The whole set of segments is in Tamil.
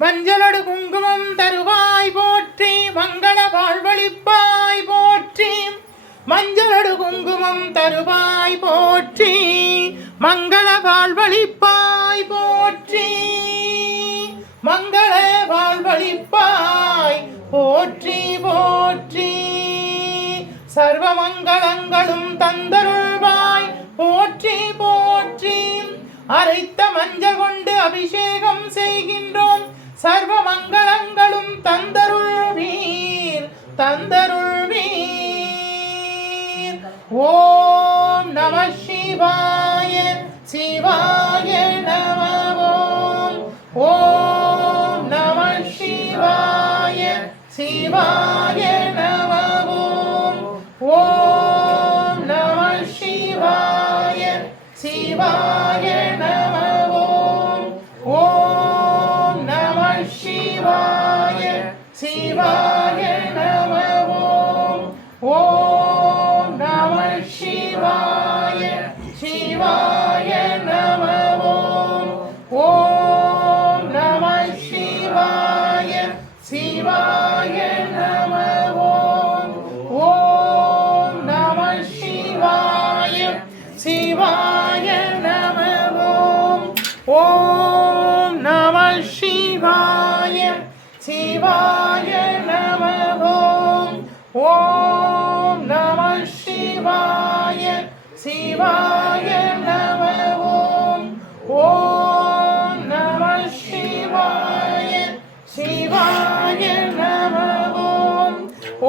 மஞ்சளடு குங்குமம் தருவாய் போற்றி மங்கள வாழ்வழிப்பாய் போற்றி மஞ்சளடு குங்குமம் தருவாய் போற்றி மங்கள வாழ்வழிப்பாய் போற்றி மங்கள வாழ்வழிப்பாய் போற்றி போற்றி சர்வ மங்களங்களும் தந்தருள்வாய் போற்றி போற்றி அரைத்த மஞ்சள் கொண்டு அபிஷேகம் செய்கின்றோம் சர்வ மங்களங்களும் தந்தருள்வீர் தந்தருள்வீர் ஓம் நம சிவாய சிவாய நம ஓம் நம சிவாய சிவாய நம ஓம் நம சிவாய சிவாய நம ஓம் நம சிவாய சிவாய நம ஓம் நம சிவாய சிவாய நம ஓம் நம சிவாய சிவாய நம ஓம் நம சிவாய சிவாய நம ஓம் நம சிவாய சிவாய நம ஓம் நம சிவாய சிவாய நம ஓம் நம சிவாய சிவாய நம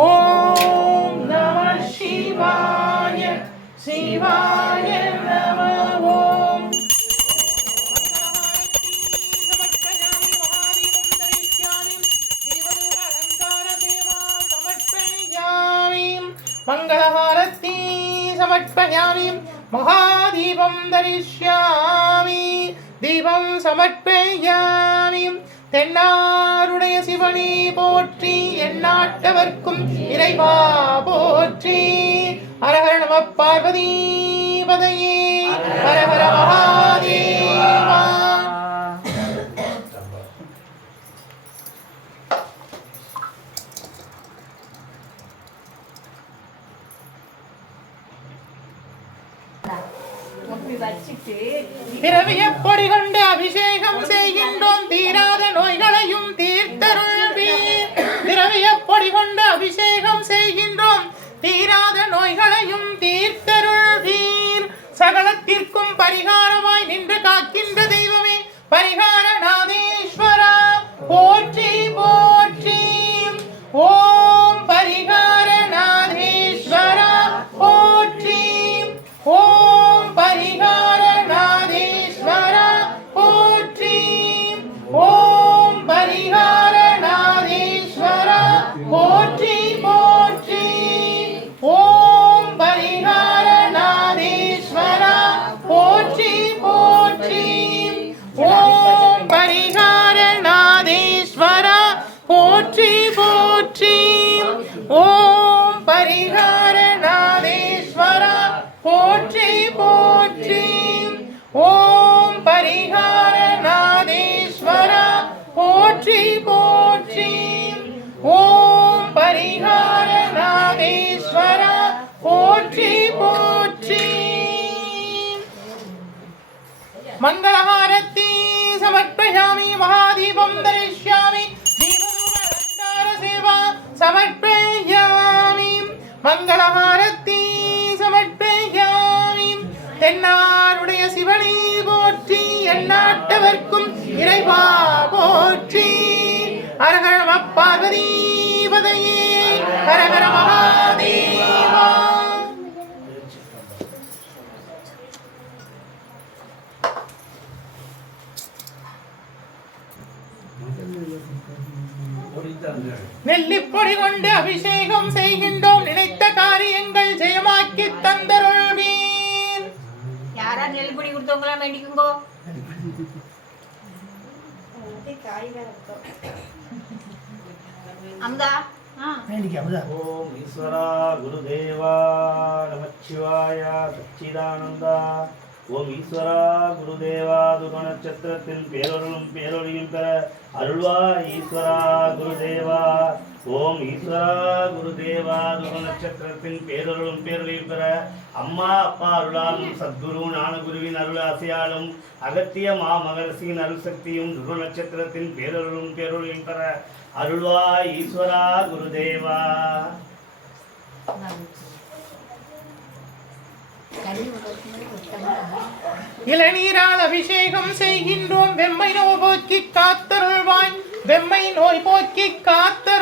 ஓம் நம சிவாய சிவாய நம मंगलहारती समर्पयामि महादीपं दरिष्यामि दीपं समर्पयामि தென்னாருடைய சிவனே போற்றி எந்நாட்டவர்க்கும் இறைவா போற்றி ஹரஹர நம பார்வதி பதையே ஹரஹர மகாதேவா பிறவிய பொடி கொண்டு அபிஷேகம் செய்கின்றோம் தீராத நோய்களையும் தீர்த்தருள்வீர் பிறவிய பொடி கொண்டு அபிஷேகம் செய்கின்றோம் தீராத நோய்களையும் தீர்த்தருள்வீர் சகலத்திற்கும் பரிகாரமாய் நின்று காக்கின்ற தெய்வமே பரிகார நாதேஸ்வரா போற்றி போற்றி ஓம் பரிகார நாதேஸ்வரா போற்றி ஓம் பரிகார நாதேஸ்வரா போற்றி ஓம் பரிகார நாதேஸ்வரா போற்றி போற்றி ஓம் பரிகார நாதேஸ்வரா போற்றி போற்றி ஓம் பரிகார நாதேஸ்வரா போற்றி போற்றி ஓம் பரிகார நாதேஸ்வரா போற்றி போற்றி ஓம் பரிகார நாதேஸ்வரா போற்றி போற்றி ஓம் பரிகார நாதேஸ்வரா போற்றி போற்றி मंगलहारती समर्पयामि महादीपं दरिष्यामि दीपधूपलङ्कार सेवा समर्पयामि मंगलहारती समर्पयामि தென்னாருடைய சிவனே போற்றி எந்நாட்டவர்க்கும் இறைவா போற்றி ஹரஹர நம பார்வதி பதையே ஹரஹர மகாதேவா நெல்லிப்பொடி கொண்டு அபிஷேகம் செய்கின்றோம் நினைத்த காரியங்கள் ஜெயமாக்கி தந்தருள்வீர் யாரா நெல்லிப்பொடி கொடுத்தவங்களா வேண்டிக்குங்கோ அமுதா ஓம் ஈஸ்வரா குருதேவா நமச்சிவாய சச்சிதானந்தா ஓம் ஈஸ்வரா குருதேவா துருவ நட்சத்திரத்தின் பேரொருளும் பேரொழியும் பெற அருள்வாய் ஈஸ்வரா குருதேவா. ஓம் ஈஸ்வரா குருதேவா துருவ நட்சத்திரத்தின் பேரொருளும் பேரொழியும் பெற அம்மா அப்பா அருளாலும் சத்குரு ஞானகுருவின் அருள் ஆசையாலும் அகத்திய மகரிஷியின் அருள் சக்தியும் துருவ நட்சத்திரத்தின் பேரொருளும் பேரொழியும் பெற அருள்வாய் ஈஸ்வரா குருதேவா. இளநீரால் அபிஷேகம் செய்கின்றோம். வெம்மை நோய் போக்கி காத்தருள்வாய், வெம்மை நோய் போக்கி காத்தருள்வாய்.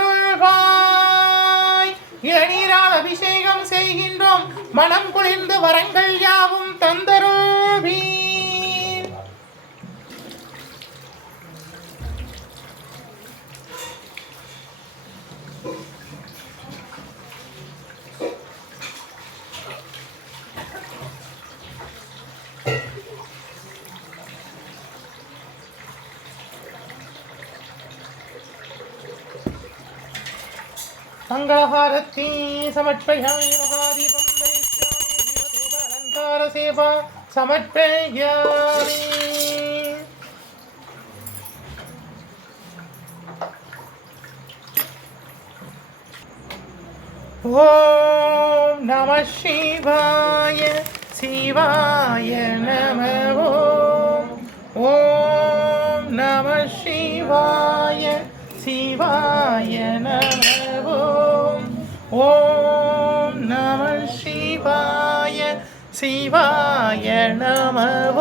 இளநீரால் அபிஷேகம் செய்கின்றோம். மனம் குளிர்ந்து வரங்கள் யாவும் தந்தருள்வீர். मंगलहारती समर्पयामि महादीपं दरिष्यामि दीपधूप अलंकार सेवा समर्पयामि. ओम नमः शिवाय शिवाय नमः. ओम नमः शिवाय शिवाय नमः. ओम नमः शिवाय शिवाय नमः.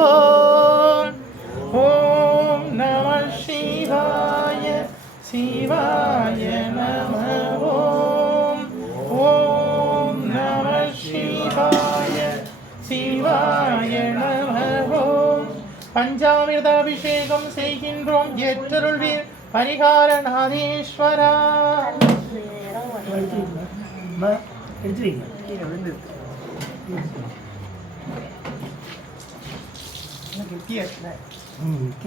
ओम नमः शिवाय शिवाय नमः. ओम नमः शिवाय शिवाय नमः. पंचामिर्दाभिषेकं செய்கின்றோம். ஏற்றருள்வீர் பரிகாரநாதீஸ்வரா. எடுத்து வைங்க.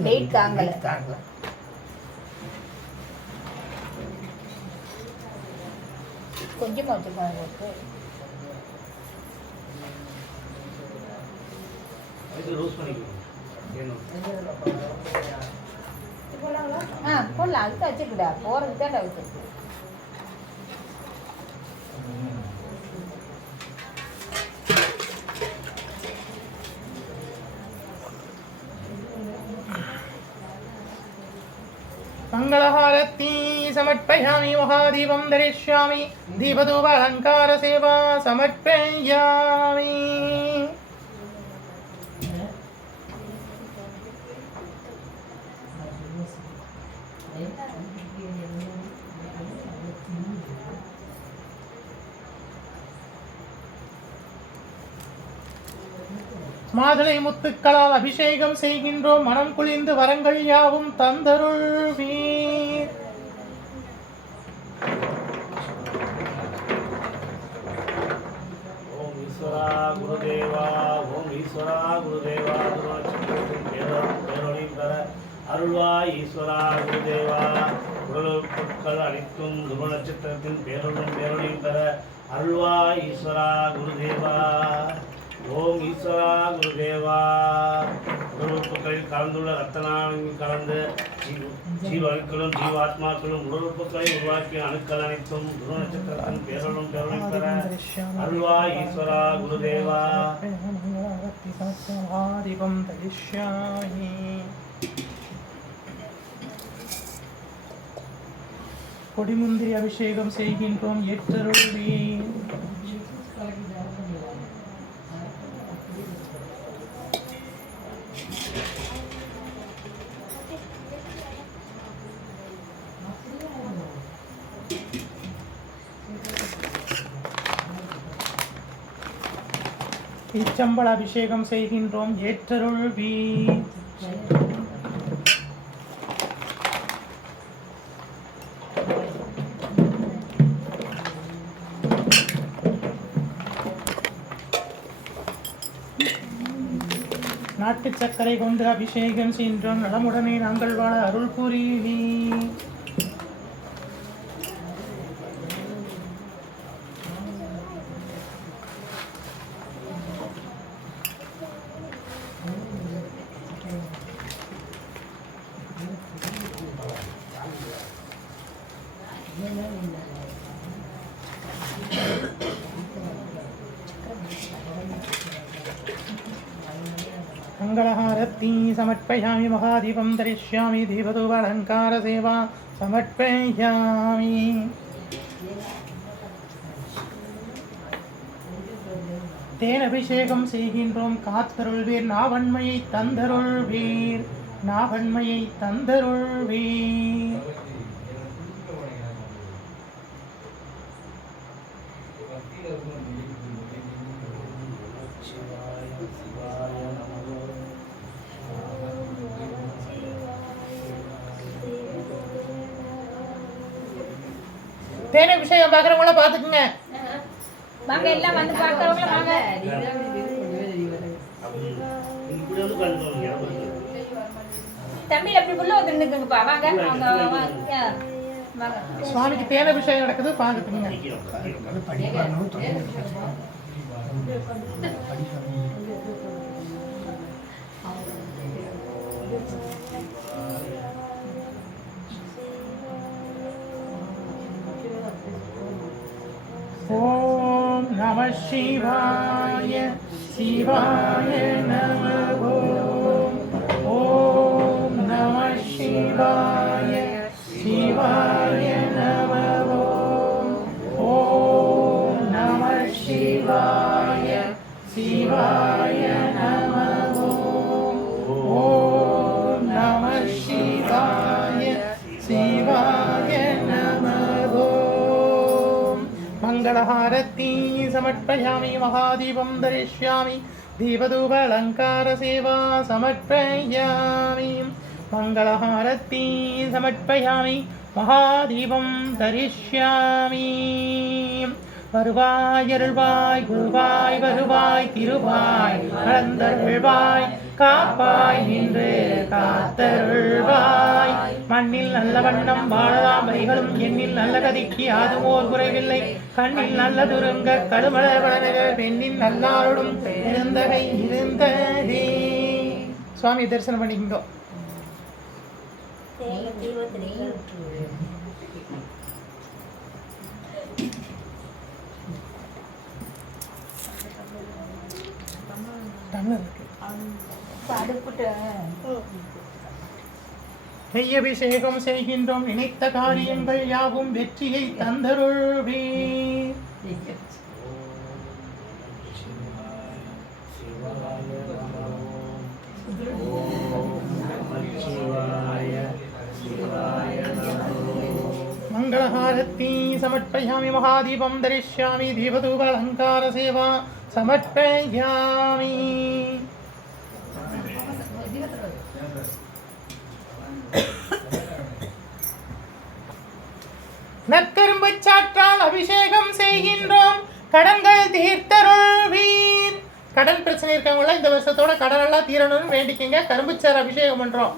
வெயிட் தாங்கல. கொஞ்சமா வச்சுக்கோங்க. போடலாம். அதுக்கு வச்சுக்கிடா போறதுக்கு தான் வச்சிருக்கு. मंगलहारती समर्पयामि महादीपं दरिष्यामि दीपधूप अलंकार सेवा समर्पयामि. மாதுளை முத்துக்களால் அபிஷேகம் செய்கின்றோம். மனம் குளிர்ந்து வரங்கள் யாவும் தந்தருள்வீர். ஓம் ஈஸ்வரா குருதேவா. ஓம் ஈஸ்வரா குருதேவா துருவ நட்சத்திரத்தின் பேரொழியும் பெற அருள்வாய் ஈஸ்வரா குருதேவா. உடல் பொருட்கள் அனைத்தும் துருவ நட்சத்திரத்தின் பேரொழியும் பெற அருள்வாய் ஈஸ்வரா குருதேவா. ஓம் ஈஸ்வரா குருதேவா. உடலுறுப்புகளில் கலந்துள்ள ரத்தனாவில் கலந்து ஜீவனுக்களும் ஜீவாத்மாக்களும் உடலுறுப்புகளை உருவாக்கிய அணுக்கள் அனைத்தும் துருவ நட்சத்திரத்தின் பேரொழியும் பெற அருள்வாய் ஈஸ்வரா குருதேவா. கொடிமுந்திரி அபிஷேகம் செய்கின்றோம். ஏற்றருள்வீர். இச்சம்பள அபிஷேகம் செய்கின்றோம். ஏற்றருள்வீர். நாட்டு சர்க்கரை கொண்டு அபிஷேகம் செய்கின்றோம். நலமுடனே நாங்கள் வாழ அருள் புரிவீர். मंगलहारती समर्पयामि महादीपं दरिष्यामि दीपधूपालङ्कारसेवा समर्पयामि தேன் அபிஷேகம் செய்கின்றோம் காத்தருள்வீர் நாவன்மையை தந்தருள்வீர் நாவன்மையை தந்தருள்வீர் தேன் அபிஷேகம் பார்க்குறவங்கள பார்த்துக்குங்க. வாங்க எல்லாம் வந்து பார்க்கறவங்க வாங்க. தம்பி அப்படி புள்ள வந்து நின்னுங்கப்பா. வாங்க அவங்க வாங்க. சுவாமிக்கு தேன் அபிஷேகம் நடக்குது பார்த்துக்குங்க. ஓம் நம சிவாய சிவாய நம ஓம் நம சிவாய சிவாய நம ஓம் நம சிவாய சிவாய நம ஓம் நம சிவாய சிவாய நம मंगलहारती समर्पयामि महादीपं दरिष्यामि दीपधूपालङ्कारसेवा समर्पयामि मंगलहारती समर्पयामि महादीपं दरिष्यामि வருவாய் அருள்வாய் குருவாய் வருவாய் திருவாய் கலந்தருள்வாய் காப்பாய் நின்று காத்தருள்வாய் மண்ணில் நல்ல வண்ணம் வாழலாம் வரிகளும் எண்ணில் நல்ல கதிக்கு அதுவோர் குறைவில்லை கண்ணில் நல்ல துருங்க கடுமல வளர்கள் பெண்ணின் நல்லாருடும் இருந்தகை இருந்ததே. சுவாமி தரிசனம் பண்ணிக்கோ. அபிஷேகம் செய்கின்றோம் நினைத்த காரியங்கள் யாவும் வெற்றியை தந்தருள்வீர். मंगलहारती समर्पयामि महादीपं दरिष्यामि दीपधूपालङ्कारसेवा समर्पयामि நற்கரும்பு சாற்றால் அபிஷேகம் செய்கின்றோம் கடன்கள் தீர்த்தருள்வீர். கடன் பிரச்சனை இருக்கவங்கள இந்த வருஷத்தோட கடன் எல்லாம் தீரணும்னு வேண்டிக்கங்க. கரும்புச்சாறு அபிஷேகம் பண்றோம்.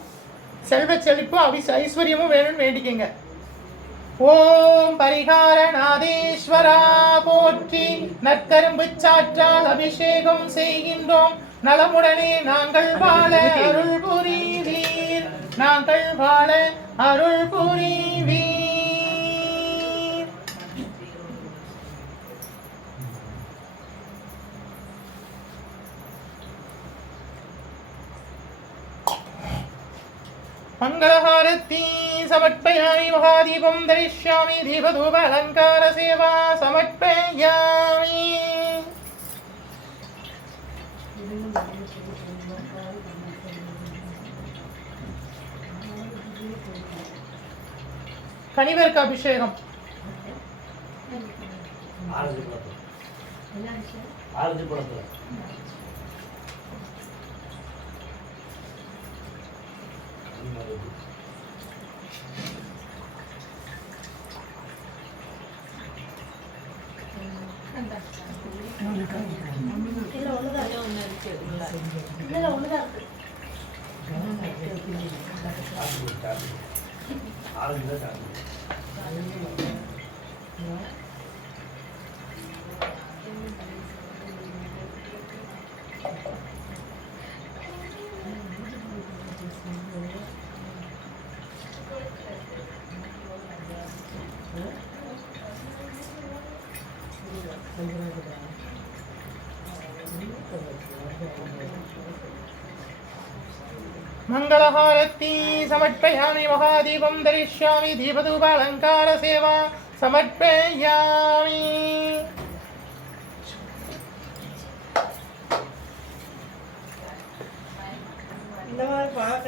செல்வ செழிப்பு ஐஸ்வர்யமும் வேணும்னு வேண்டிக்கங்க. ஓம் பரிகாரநாதேஸ்வரா போற்றி. நற்கரும்பு சாற்றால் அபிஷேகம் செய்கின்றோம் நலமுடனே நாங்கள் வாழ அருள் புரிவீர். நாங்கள் வாழ அருள் புரிவீர். मंगलहारती समर्पयामि महादीपं दरिष्यामि दीपधूपालङ्कारसेवा समर्पयामि கனிவர்க்க அபிஷேகம். मंगलहारती समर्पयामि महादीपं दरिष्यामि दीपधूपालंकार सेवा समर्पयामि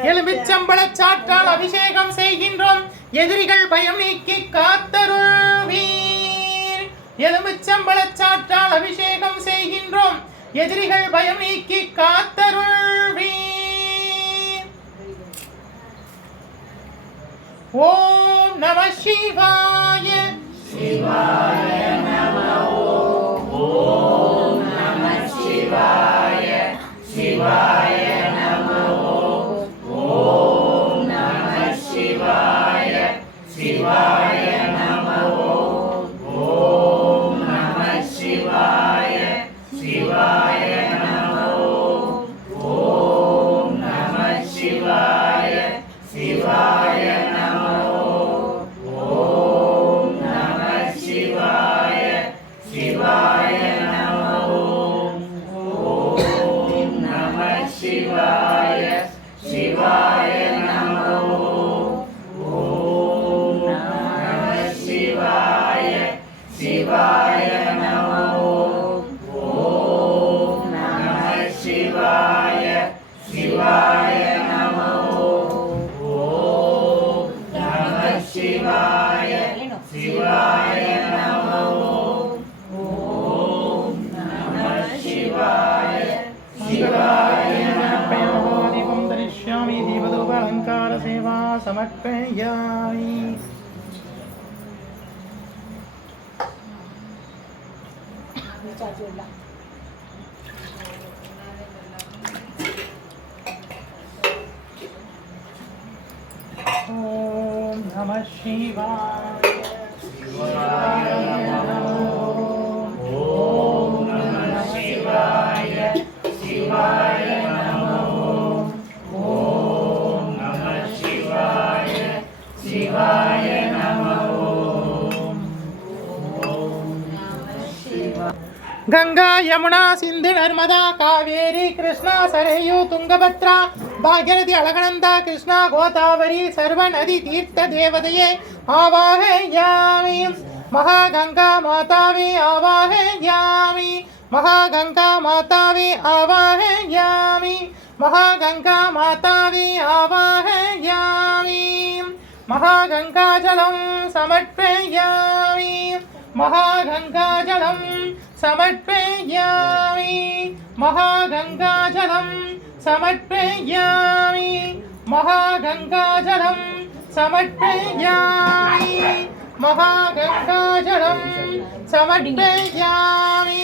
எலுமிச்சம்பழச் சாற்றால் அபிஷேகம் செய்கின்றோம் எதிரிகள் பயம் நீக்கி காத்தருள்வீர் எலுமிச்சம்பழச் சாற்றால் அபிஷேகம் செய்கின்றோம் எதிரிகள் பயம் நீக்கி காத்தருள்வீர் ஓம் நம சிவாய சிவாய நமோ ஓம் நம சிவாய சிவாய நமோ ஓம் நம சிவாய சிவாய நமோ ஓம் நம சிவாய சிவாய நமோ ஓம் நம சிவாய சிவாய நமோ ஓம் நம சிவாய சிவாய நமோ ஓம் நம சிவாய சிவாய நமோ ஓம் நம சிவாய சிவாய நமோ ஓம் நம சிவாய சிவாய நமோ ஓம் நம சிவாய சிவாய நமோ ஓம் நம சிவாய சிவாய நமோ दीपं दरिष्यामि दीपधूपालंकार सेवा समर्पयामि ओम नमः शिवाय शिवाय नमो ओम नमः शिवाय शिवाय नमो ओम नमः शिवाय शिवाय नमो गंगा यमुना सिंधु नर्मदा कावेरी कृष्णा सरयू तुंगभद्रा भागीरथी अलकनंदा कृष्णा गोदावरी सर्व नदी तीर्थ देवतये आवाहयामि महागंगा मातावे आवाहयामि महागंगा मातावे आवाहयामि महागंगा मातावे आवाहयामि महागंगा जलं समर्पयामि महागंगा जलं समर्पयामि महागंगा जलं समर्पयामि महागंगा जलं समर्पयामि महागंगा जलं समर्पयामि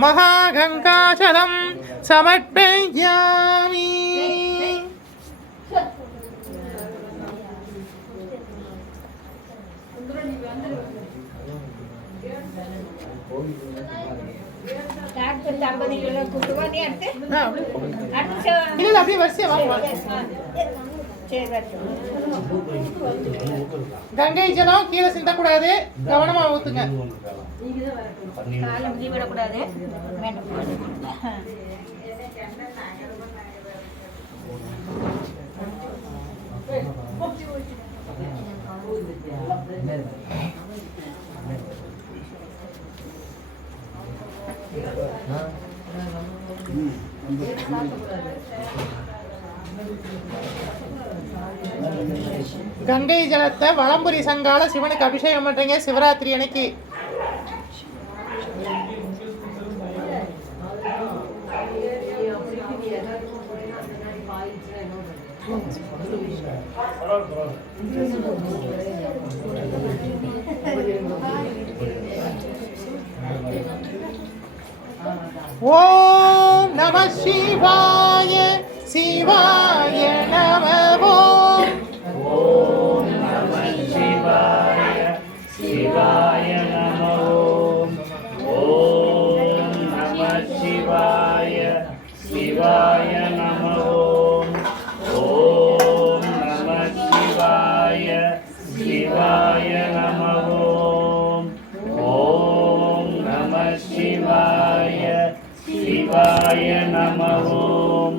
महागंगा जलं समर्पयामि இல்ல அப்படியே வரிசையா வாங்க கங்கை ஜலம் கீழே சிந்தக்கூடாது கவனமா ஊத்துங்க கங்கை ஜலத்தை வலம்புரி சங்கால சிவனுக்கு அபிஷேகம் பண்றீங்க சிவராத்திரி அன்னைக்கு. ஓம் நம சிவாய சிவாய நமோ ஓம் நம சிவாய சிவாய நமோ ஓம் நம சிவாய சிவாய நமோ ஓம் நம சிவாய சிவாய நமோ ஓம் நம சிவாய சிவாய நமோ ஓம்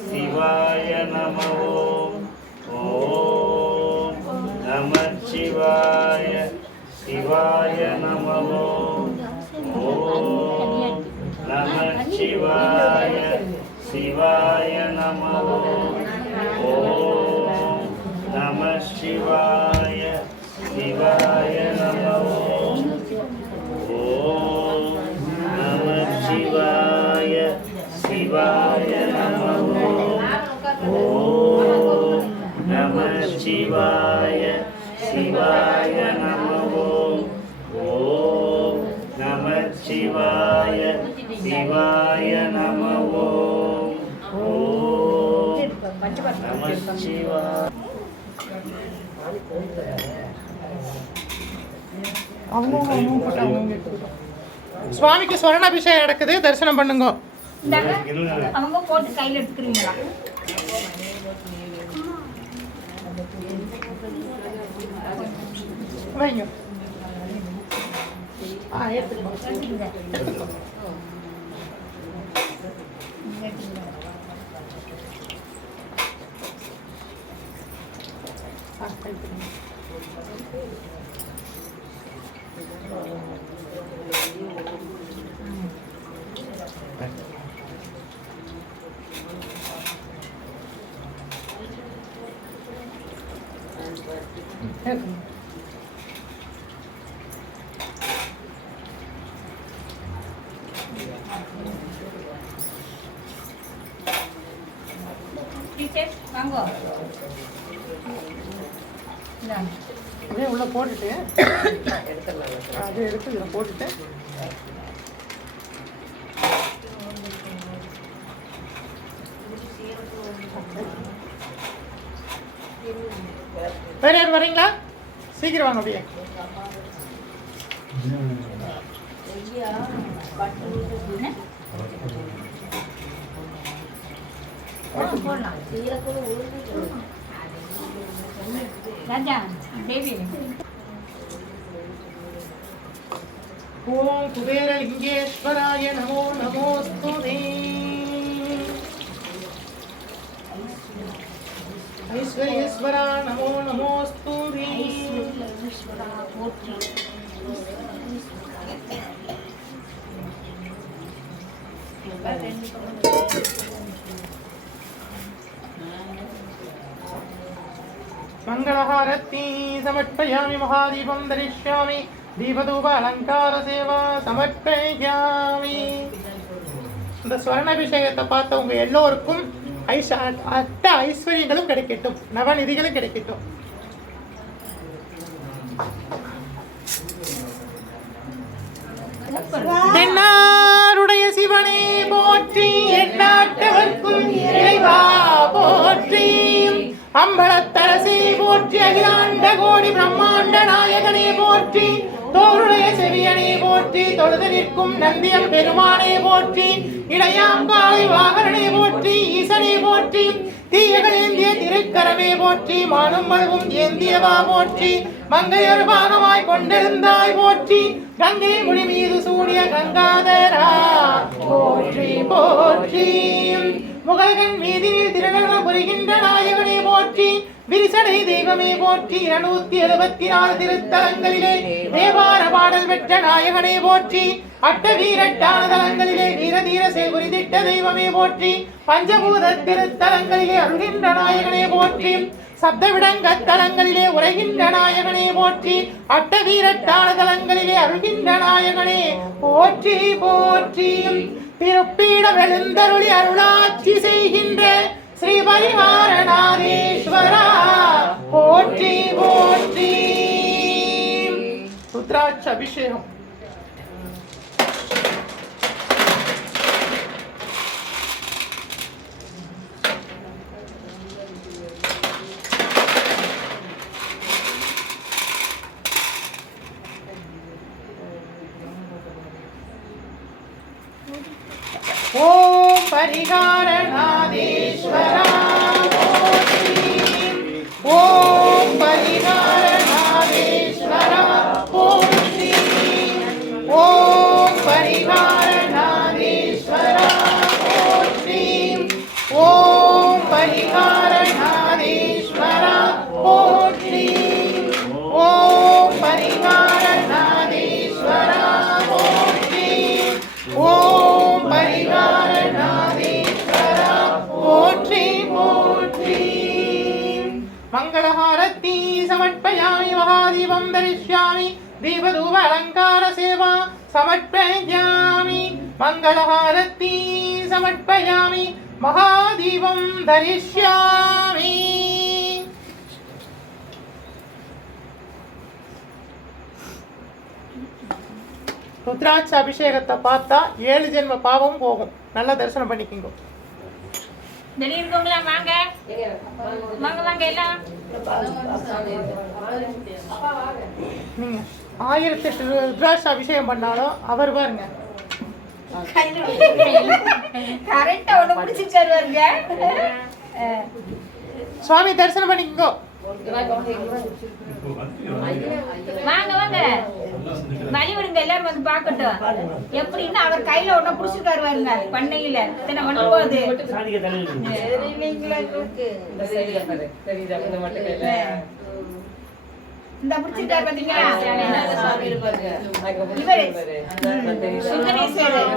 நமோ ஓம் நம சிவாய சிவாய நமோ ஓம் நம சிவாய சிவாய நமோ ஓம் நம சிவாய சிவாய நமோ ஓம் நம சிவாய சிவாய நமோ ஓம் நம சிவாய. சுவாமிக்கு ஸ்வர்ணாபிஷேகம் நடக்குது, தரிசனம் பண்ணுங்க. அவங்க போட்டு கையில் எடுத்துக்கிறீங்களா? வைங்க. டீச்சர் வாங்க. அப்படியே உள்ள போட்டுட்டு அது எடுத்து இதில் போட்டுட்டு வேற யார் வரீங்களா? சீக்கிரம் வாங்க. அப்படியே ராஜா பேபி. ஓம் குபேரலிங்கேஸ்வராய நமோ நமோஸ்துதே. ஐஸ்வர்யேஸ்வரா நமோ நமோஸ்துதே. मंगलहारती समर्पयामि महादीपं दरिष्यामि दीपधूप अलंकार सेवा समर्पयामि. இந்த ஸ்வர்ணாபிஷேகத்தை பார்த்தவங்க எல்லோருக்கும் அட்ட ஐஸ்வர்யங்களும் கிடைக்கட்டும், நவநிதிகளும் கிடைக்கட்டும். தென்னாருடைய சிவனே போற்றி, எந்நாட்டவர்க்கும் இறைவா போற்றி. அம்பலத்தரசே போற்றி, அகிலாண்ட கோடி பிரம்மாண்ட நாயகனே போற்றி. தோருடைய செவியனே போற்றி, தொழுது நிற்கும் நந்தியம் பெருமானே போற்றி. இளையாங்காய் வாகரனே போற்றி, ஈசனே போற்றி. தீயகள் ஏந்திய திருக்கரமே போற்றி, மானும் மழுவும் ஏந்தியவா போற்றி. மங்கையர் பாகமாய் கொண்டிருந்தாய் போற்றி, கங்கை முடி மீது சூடிய கங்காதரா போற்றி போற்றி. முகல்கண் மீதினில் திருநடம் புரிகின்ற நாயகனே போற்றி. விரிசடை தெய்வமே போற்றி. 274 திருத்தலங்களிலே தேவார பாடல் பெற்ற நாயகனே போற்றி. அட்ட வீரட்டான தலங்களிலே வீரதீர செயல் புரிதிட்ட தெய்வமே போற்றி. பஞ்சபூத திருத்தலங்களிலே அருகின்ற நாயகனே போற்றி. சப்த விடங்க தலங்களிலே உரைகின்ற நாயகனே போற்றி. அட்ட வீரட்டான தலங்களிலே அருகின்ற நாயகனே போற்றி போற்றி. திருப்பீடம் எழுந்தருளி அருளாட்சி செய்கின்ற ஸ்ரீ பரிவாரநாதேஸ்வரா போற்றி போற்றி. ருத்ராட்ச அபிஷேகம். ஓம் பரிகாரநாதேஸ்வரா போற்றி. ஓம் பரிகாரநாதேஸ்வரா போற்றி. ஓம் பரிகாரநாதேஸ்வரா போற்றி. ஓம் பரிகாரநாதேஸ்வரா போற்றி. ஓம் பரிகாரநாதேஸ்வரா போற்றி. ஓம் பரிகாரநாதேஸ்வரா போற்றி. मंगलहारती समर्पयामि महादीपं दरिष्यामि दीपधूप अलंकार सेवा समर्पयामि मंगलहारती समर्पयामि महादीपं दरिष्यामि ருத்ராட்ச அபிஷேகத்தை பார்த்தா 7 ஜென்ம பாவம் போகும். நல்லா தரிசனம் பண்ணிக்கிங்க. வெளிய இருக்கவங்களா வாங்க வாங்க வாங்க எல்லாம். நீங்க 1008 ருத்ராட்ச அபிஷேகம் பண்ணாலும் அவர் பாருங்க கரெக்டா ஒண்ணு பிடிச்சிட்டாரு பாருங்க. சுவாமி தரிசனம் பண்ணிக்கிங்க. வாங்க வாங்க வழி விடுங்க, எல்லாரும் வந்து பாக்கட்டும். எப்படின்னு அவர் கையில ஒண்ணு புடிச்சிருக்காரு பாருங்க, பண்ணையில இத்தனை மணி போகுது. இந்த பிடிச்சிருக்காரு பாத்தீங்களா இவரு சுந்தரேஸ்வரர்.